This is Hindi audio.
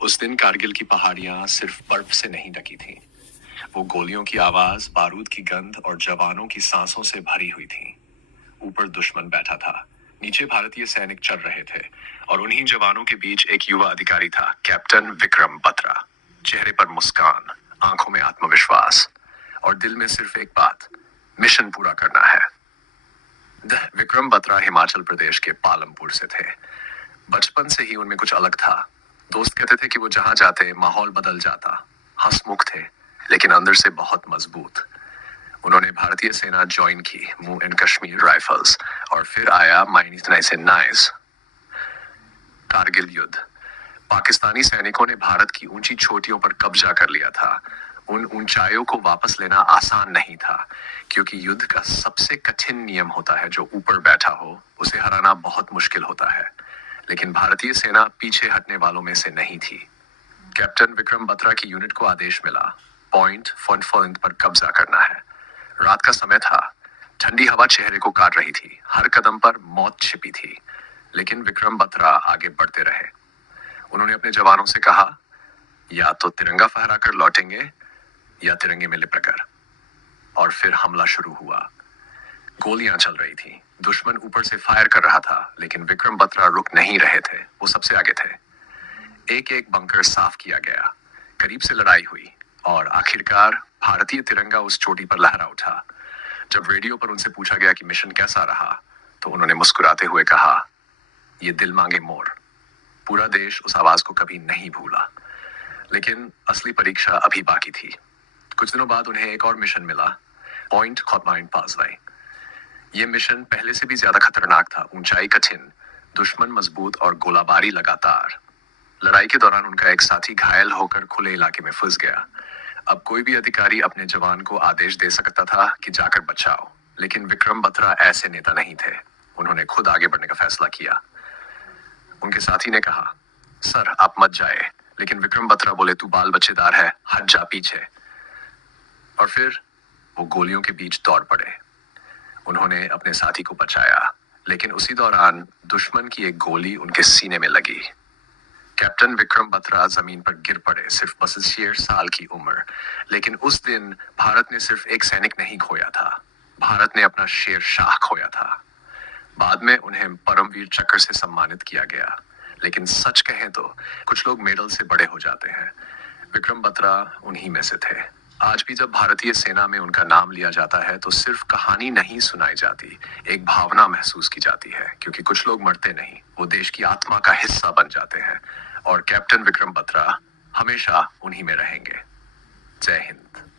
उस दिन कारगिल की पहाड़ियां सिर्फ बर्फ से नहीं ढकी थीं। वो गोलियों की आवाज, बारूद की गंध और जवानों की सांसों से भरी हुई थीं। ऊपर दुश्मन बैठा था, नीचे भारतीय सैनिक चल रहे थे, और उन्हीं जवानों के बीच एक युवा अधिकारी था, कैप्टन विक्रम बत्रा। चेहरे पर मुस्कान, आंखों में आत्मविश्वास और दिल में सिर्फ एक बात, मिशन पूरा करना है। विक्रम बत्रा हिमाचल प्रदेश के पालमपुर से थे। बचपन से ही उनमें कुछ अलग था। दोस्त कहते थे कि वो जहां जाते माहौल बदल जाता। हंसमुख थे, लेकिन अंदर से बहुत मजबूत। उन्होंने भारतीय सेना ज्वाइन की, जम्मू एंड कश्मीर राइफल्स, और फिर आया नाइस कारगिल युद्ध। पाकिस्तानी सैनिकों ने भारत की ऊंची चोटियों पर कब्जा कर लिया था। उन ऊंचाइयों को वापस लेना आसान नहीं था, क्योंकि युद्ध का सबसे कठिन नियम होता है, जो ऊपर बैठा हो उसे हराना बहुत मुश्किल होता है। लेकिन भारतीय सेना पीछे हटने वालों में से नहीं थी। कैप्टन विक्रम बत्रा की यूनिट को आदेश मिला, पॉइंट फॉन्फोइंट पर कब्जा करना है। रात का समय था, ठंडी हवा चेहरे को काट रही थी, हर कदम पर मौत छिपी थी। लेकिन विक्रम बत्रा आगे बढ़ते रहे। उन्होंने अपने जवानों से कहा, या तो तिरंगा फहरा कर लौटेंगे या तिरंगे में लिपट कर। और फिर हमला शुरू हुआ। गोलियां चल रही थी, दुश्मन ऊपर से फायर कर रहा था, लेकिन विक्रम बत्रा रुक नहीं रहे थे। वो सबसे आगे थे। एक एक बंकर साफ किया गया, करीब से लड़ाई हुई, और आखिरकार भारतीय तिरंगा उस चोटी पर लहरा उठा। जब रेडियो पर उनसे पूछा गया कि मिशन कैसा रहा, तो उन्होंने मुस्कुराते हुए कहा, ये दिल मांगे मोर। पूरा देश उस आवाज को कभी नहीं भूला। लेकिन असली परीक्षा अभी बाकी थी। कुछ दिनों बाद उन्हें एक और मिशन मिला, पॉइंट कॉटमाइन पासवाई। ये मिशन पहले से भी ज्यादा खतरनाक था। ऊंचाई कठिन, दुश्मन मजबूत और गोलाबारी लगातार। लड़ाई के दौरान उनका एक साथी घायल होकर खुले इलाके में फंस गया। अब कोई भी अधिकारी अपने जवान को आदेश दे सकता था कि जाकर बचाओ, लेकिन विक्रम बत्रा ऐसे नेता नहीं थे। उन्होंने खुद आगे बढ़ने का फैसला किया। उनके साथी ने कहा, सर आप मत जाए। लेकिन विक्रम बत्रा बोले, तू बाल बच्चेदार है, हट जा पीछे। और फिर वो गोलियों के बीच दौड़ पड़े। उन्होंने अपने साथी को बचाया, लेकिन उसी दौरान दुश्मन की एक गोली उनके सीने में लगी। कैप्टन विक्रम बत्रा जमीन पर गिर पड़े, सिर्फ 62 साल की उम्र। लेकिन उस दिन भारत ने सिर्फ एक सैनिक नहीं खोया था, भारत ने अपना शेर शाह खोया था। बाद में उन्हें परमवीर चक्र से सम्मानित किया गया। लेकिन सच कहें तो कुछ लोग मेडल से बड़े हो जाते हैं। विक्रम बत्रा उन्हीं में से थे। आज भी जब भारतीय सेना में उनका नाम लिया जाता है, तो सिर्फ कहानी नहीं सुनाई जाती, एक भावना महसूस की जाती है। क्योंकि कुछ लोग मरते नहीं, वो देश की आत्मा का हिस्सा बन जाते हैं। और कैप्टन विक्रम बत्रा हमेशा उन्हीं में रहेंगे। जय हिंद।